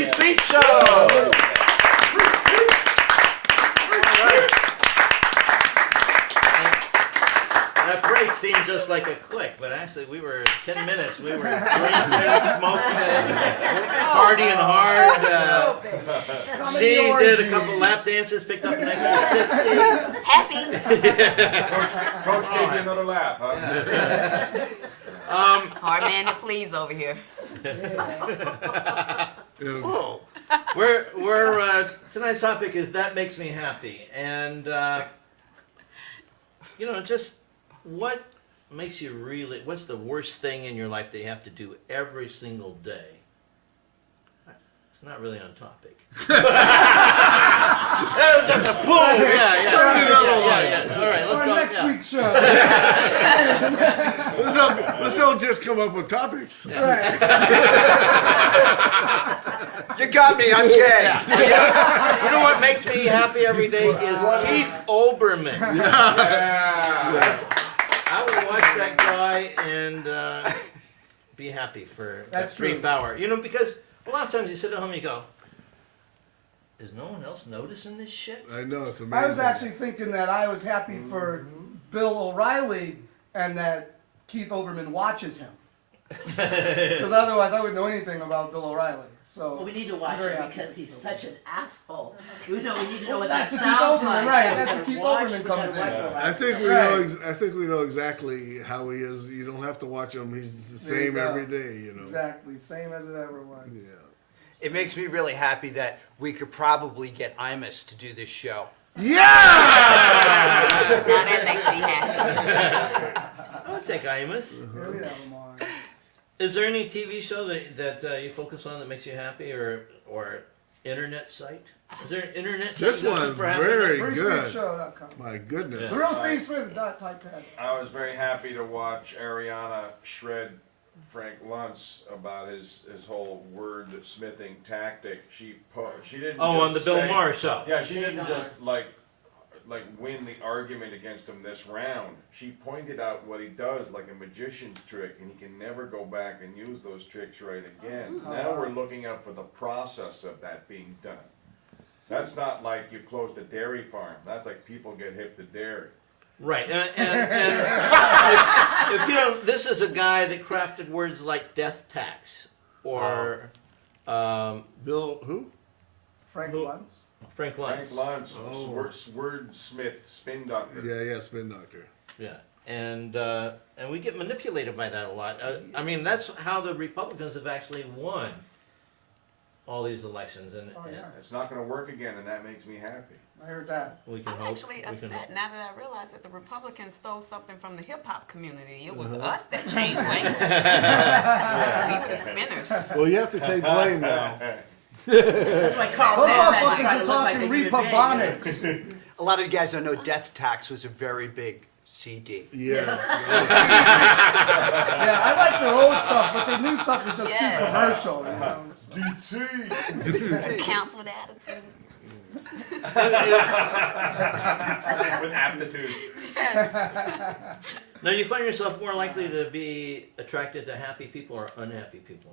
Free Speech Show! All right. That break seemed just like a click, but actually we were 10 minutes. We were drinking, smoking, partying hard. She did a couple lap dances, picked up an extra 60. Happy. Coach gave you another lap, huh? Hard man to please over here. We're tonight's topic is that makes me happy, and just what makes you really. What's the worst thing in your life that you have to do every single day? It's not really on topic. That was just a boom. Yeah. All right, let's go. Next week's show. Let's don't just come up with topics. Right. You got me, I'm gay. Yeah. You know what makes me happy every day is Keith Olbermann. I would watch that guy and be happy for that brief hour. Because a lot of times you sit at home and you go, is no one else noticing this shit? I know, it's amazing. I was actually thinking that I was happy for Bill O'Reilly and that Keith Olbermann watches him. Because otherwise I wouldn't know anything about Bill O'Reilly. So Well, we need to watch very him happy. because he's such an asshole. We need to know what That's that what Keith sounds Olbermann, like. right, We that's gotta what Keith watch- Olbermann we gotta comes in. watch for I think we Right. know. I think we know exactly how he is. You don't have to watch him. He's the There you same go. every day. Exactly, same as it ever was. Yeah. It makes me really happy that we could probably get Imus to do this show. Yeah. Now that makes me happy. I'll take Imus. Here we have them on. Is there any TV show that you focus on that makes you happy, or internet site? Is there an internet site? This you go to one's for happiness? very good. FreeSpeechShow.com. My goodness. The real Steve Smith, .type pad. I was very happy to watch Ariana shred Frank Luntz about his whole word-smithing tactic. She didn't. Oh, just on the Bill say- Maher show. Yeah, she didn't just like win the argument against him this round. She pointed out what he does like a magician's trick, and he can never go back and use those tricks right again. Now we're looking out for the process of that being done. That's not like you closed a dairy farm. That's like people get hip to dairy. Right, and if you know, this is a guy that crafted words like death tax or Bill who? Frank Who? Luntz. Frank Luntz. Frank Luntz, Oh. wordsmith, spin doctor. Yeah, spin doctor. Yeah, and we get manipulated by that a lot. I mean, that's how the Republicans have actually won all these elections, and Oh, yeah. It's not going to work again, and that makes me happy. I heard that. we can I'm hope. actually we can upset hope. now that I realize that the Republicans stole something from the hip hop community. It was us that changed language. We were the spinners. Well, you have to take blame now. That's why Carl Those Sandburg tried motherfuckers to are look talking like a human being. Repubonics. A lot of you guys don't know Death Tax was a very big CD. Yeah. Yeah, I like their old stuff, but their new stuff is just Yeah. too commercial. You know? DT! Counts with attitude. With aptitude. Now, you find yourself more likely to be attracted to happy people or unhappy people?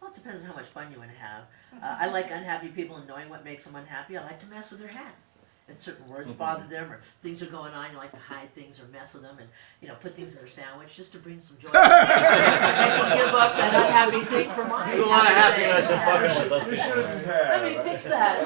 Well, it depends on how much fun you want to have. I like unhappy people and knowing what makes them unhappy. I like to mess with their head. And certain words bother them, or things are going on, you like to hide things or mess with them, and put things in their sandwich just to bring some joy. Make them give up that unhappy thing for mine. There's a lot of happiness and fun. You shouldn't Let me have. fix that.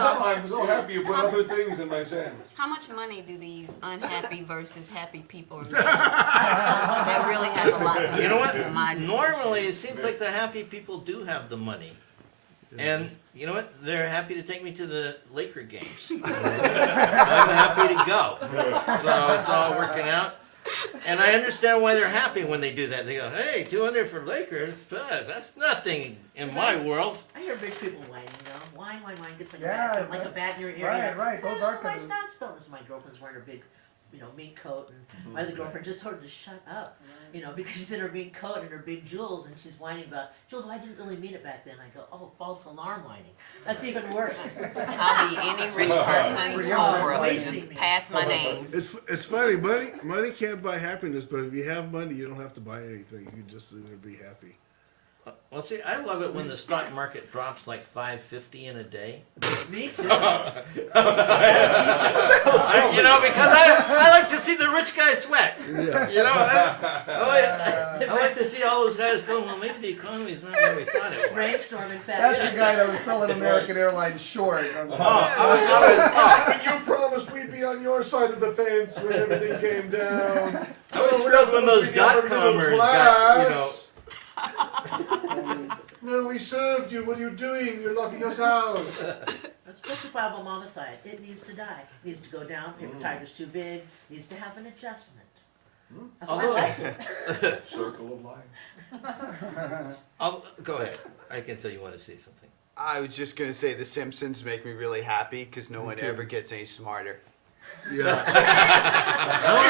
I'm so happy you put other things in my sandwich. How much money do these unhappy versus happy people make? That really has a lot to do You know with what? my decision. Normally, it seems like the happy people do have the money. And you know what? They're happy to take me to the Laker games. I'm happy to go. So it's all working out. And I understand why they're happy when they do that. They go, hey, 200 for Lakers? That's nothing in my world. I hear rich people whining, Whine, gets like, Yeah, a bat in your ear. right. Those are my kind of. not spelling this. My girlfriend's wearing her big, mink coat, and my other girlfriend just told her to shut up, because she's in her mink coat and her big jewels, and she's whining about, Jules, I didn't really mean it back then. I go, oh, false alarm whining. That's even worse. I'll be any rich person's world. Wasting Just me. pass my name. It's funny. Money can't buy happiness, but if you have money, you don't have to buy anything. You just either be happy. Well, see, I love it when the stock market drops like 550 in a day. Me too. You know, because I like to see the rich guy sweat. Yeah. You know, I like to see all those guys going, well, maybe the economy's not where we thought it was. Brainstorming That's fast. the guy that was selling American Airlines short. But you promised we'd be on your side of the fence when everything came down. I was thrilled when those dot-commers got, you know. No, we served you. What are you doing? You're locking us out. That's just the problem homicide. It needs to die. It needs to go down. Paper tiger's too big. Needs to have an adjustment. That's why I Although- like it. Circle of life. Go ahead. I can tell you want to say something. I was just gonna say The Simpsons make me really happy because no one ever gets any smarter. Yeah.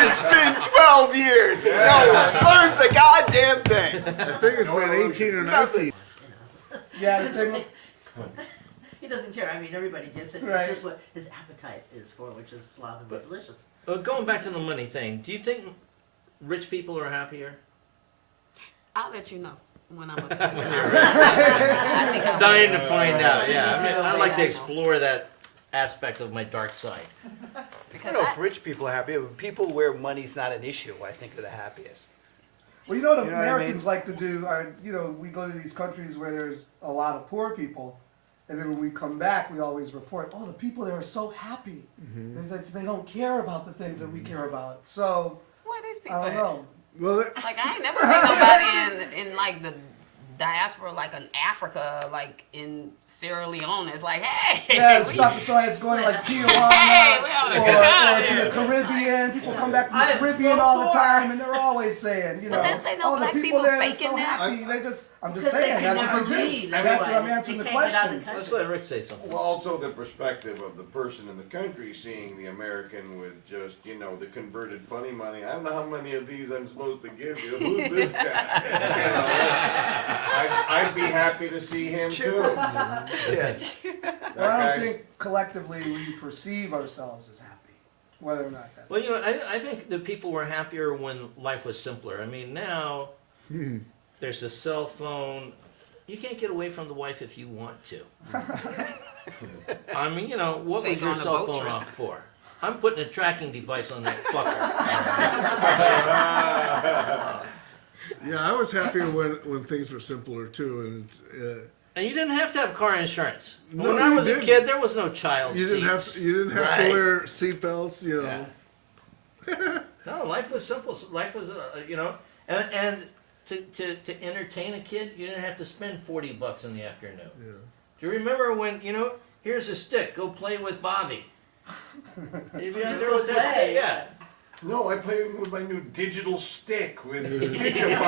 It's been 12 years and no one learns a goddamn thing. I think it's been 18 or 19. Yeah, the thing, He doesn't care. I mean, everybody gets it. Right. It's just what his appetite is for, which is slovenly delicious. Going back to the money thing, do you think rich people are happier? I'll let you know when I'm up there. I think I'll Dying to find out, Me yeah. I mean, too. I'd like to Yeah. explore that aspect of my dark side. I because don't know if rich people are happy, but people where money's not an issue, I think are the happiest. well, you know what You know what I Americans like to do are, you know, we go to these countries where there's a lot of poor people, and then when we come back, we always report, oh, the people there are so happy. They don't care about the things that we care about. So, where these people I don't at? know. Well, Like I ain't never seen nobody in like the diaspora, like in Africa, like in Sierra Leone. It's like, hey, Yeah, we- stop the story. It's going to like Hey, Tijuana we having a good time or to here. the Caribbean. People come back from I the am Caribbean so all the poor. time, and they're always saying, you know, But then they know oh, the black people people there are faking so that. happy. They just, I'm just Because they saying, can that's never what they do. leave. And that's why. what I'm answering They the can't get out of question. the Let's country. let Rick say something. Well, also the perspective of the person in the country seeing the American with just, you know, the converted funny money. I don't know how many of these I'm supposed to give you. Who's this guy? You know, I'd be happy to see him too. Yeah. Well, I That don't guy's- think collectively we perceive ourselves as happy, whether or not that's. Well, you know, I think the people were happier when life was simpler. I mean, now there's a cell phone. You can't get away from the wife if you want to. I mean, you know, what was Take your on a cell boat phone trip. off for? I'm putting a tracking device on that fucker. yeah, I was happier when things were simpler too, and And you didn't have to have car insurance. No, When I you was a didn't. kid, there was no child you didn't have seats. to Right. wear seatbelts, you know. No, life was simple. Life was, you know, and to entertain a kid, you didn't have to spend $40 in the afternoon. Yeah. Do you remember when, you know, here's a stick, go play with Bobby? You'd be out there with that Play. stick, yeah. No, I play with my new digital stick with Digimon.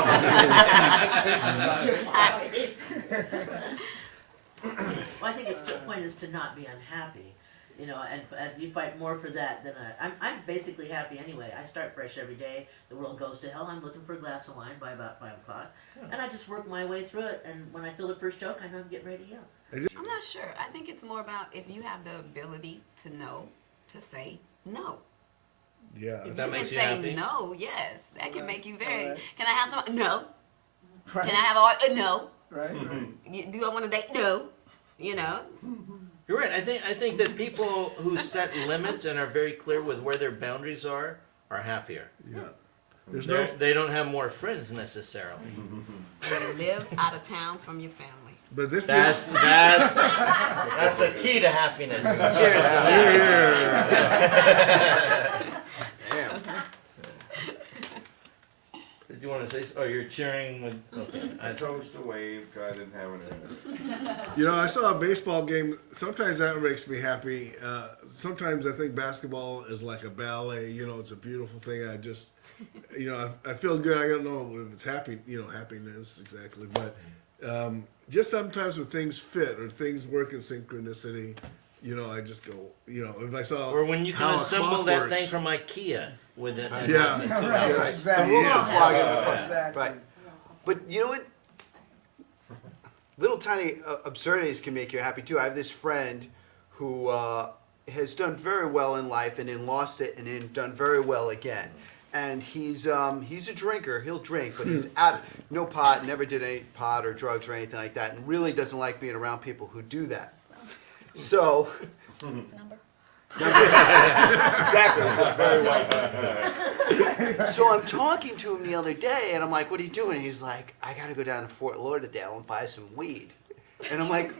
Well, I think the point is to not be unhappy, you know, and you fight more for that than I'm basically happy anyway. I start fresh every day. The world goes to hell. I'm looking for a glass of wine by about 5 o'clock, and I just work my way through it. And when I feel the first joke, I know I'm getting ready to yell. I'm not sure. I think it's more about if you have the ability to know, to say no. Yeah. If that You makes can you say happy. no, yes. That can make you very. Right. Can I have some? No. Right. Can I have all? No. Right? Do I want to date? No. You know. You're right. I think that people who set limits and are very clear with where their boundaries are happier. Yeah. There's no. They don't have more friends necessarily. You live out of town from your family. But this. That's the key to happiness. Cheers to that. Damn. Did you want to say? Oh, you're cheering. Okay. I toast a wave, I didn't have it. You know, I saw a baseball game. Sometimes that makes me happy. Sometimes I think basketball is like a ballet. You know, it's a beautiful thing. I just, you know, I feel good. I don't know if it's happy. You know, happiness exactly, but just sometimes when things fit or things work in synchronicity, you know, I just go. You know, if I saw Or when you how can a assemble clock that works. thing from IKEA with it. Yeah. Right, Right. exactly. The roof will fly in the front. Exactly. Right. But you know what? Little tiny absurdities can make you happy too. I have this friend who has done very well in life and then lost it and then done very well again. and he's a drinker. He'll drink, but he's out. No pot. Never did any pot or drugs or anything like that, and really doesn't like being around people who do that. So. Exactly. Very well. So I'm talking to him the other day, and I'm like, "What are you doing?" He's like, "I got to go down to Fort Lauderdale and buy some weed." And I'm like,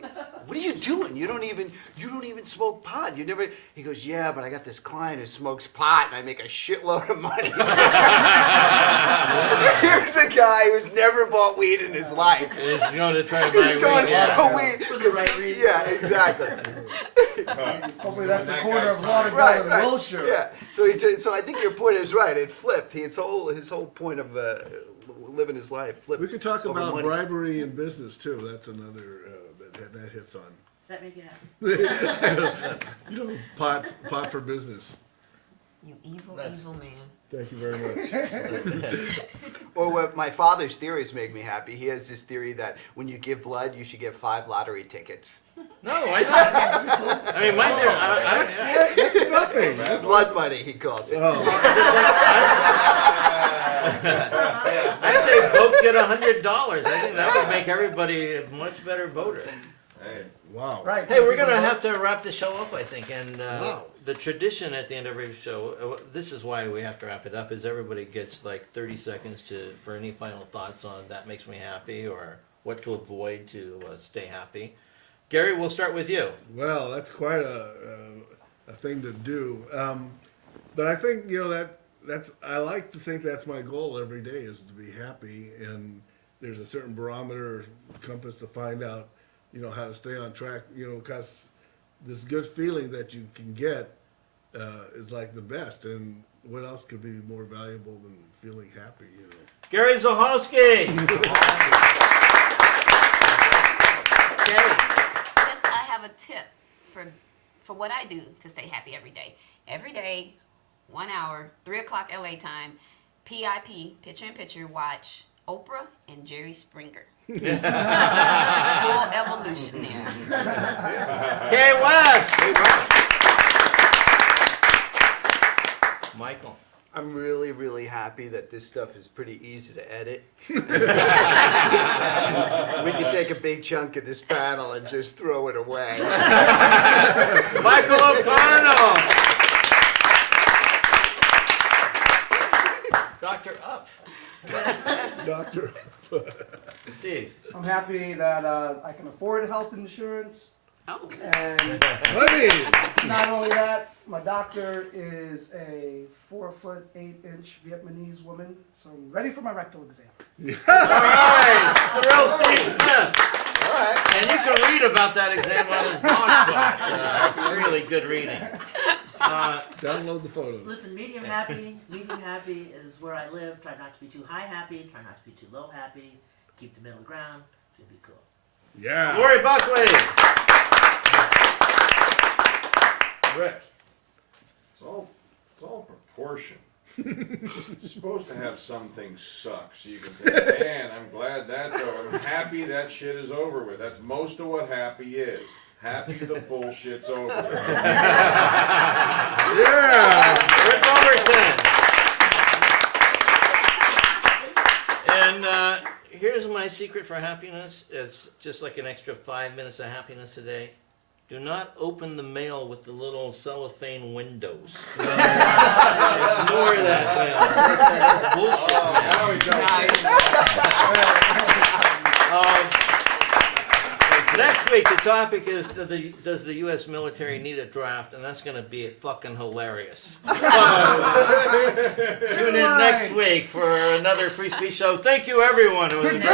"What are you doing? You don't even smoke pot. You never." He goes, "Yeah, but I got this client who smokes pot, and I make a shitload of money." Here's a guy who's never bought weed in his life. He's going to try to buy He's going weed. to sell weed For the right reason. Yeah, exactly. Hopefully that's the That corner guy's of time. Lauderdale and Wilshire. Yeah. So I think your point is right. It flipped. His whole point of living his life flipped. We could talk over about money. bribery in business too. That's another that hits on. Does that make you happy? You know, pot for business. You evil, That's- evil man. Thank you very much. Or what my father's theories make me happy. He has this theory that when you give blood, you should get 5 lottery tickets. No, why not? I mean, my theory, That's nothing. Blood money, he calls it. Oh, I say Coke get $100. I think that would make everybody a much better voter. Hey, wow. Right. Hey, we're gonna have to wrap the show up, I think, and Wow. the tradition at the end of every show. This is why we have to wrap it up. Is everybody gets like 30 seconds for any final thoughts on that makes me happy or what to avoid to stay happy. Gary, we'll start with you. Well, that's quite a thing to do. But I think that's I like to think that's my goal every day is to be happy, and there's a certain barometer compass to find out how to stay on track. Because this good feeling that you can get is like the best, and what else could be more valuable than feeling happy? Gary Zahalsky. Gary. Yes, I have a tip for what I do to stay happy every day. Every day, 1 hour, 3 o'clock LA time, PIP, picture in picture, watch Oprah and Jerry Springer. Full evolution there. Kay West. Michael. I'm really, really happy that this stuff is pretty easy to edit. We can take a big chunk of this panel and just throw it away. Michael O'Connell. Dr. Up. Doctor. Steve. I'm happy that I can afford health insurance, Oh, and Honey. not only that, my doctor is a 4'8" Vietnamese woman, so I'm ready for my rectal exam. All right. Thrill Steve Smith. All right. And you can read about that exam on his blog spot. It's really good reading. Download the photos. Listen, medium happy is where I live. Try not to be too high happy, try not to be too low happy. Keep the middle ground. It'll be cool. Yeah. Laurie Buckley. Rick. it's all proportion. You're supposed to have some things suck, so you can say, man, I'm glad that's over. I'm happy that shit is over with. That's most of what happy is. Happy the bullshit's over with. Yeah. Rick Overton. And here's my secret for happiness. It's just like an extra 5 minutes of happiness a day. Do not open the mail with the little cellophane windows. Ignore that mail. That's bullshit, man. Now we go. Next week, the topic is, does the U.S. military need a draft? And that's going to be fucking hilarious. So, tune in next week for another Free Speech Show. Thank you, everyone. It was a great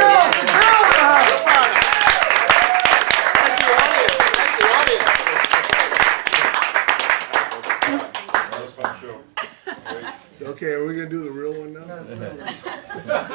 That was a fun show. Okay, are we gonna do the real one now? That's,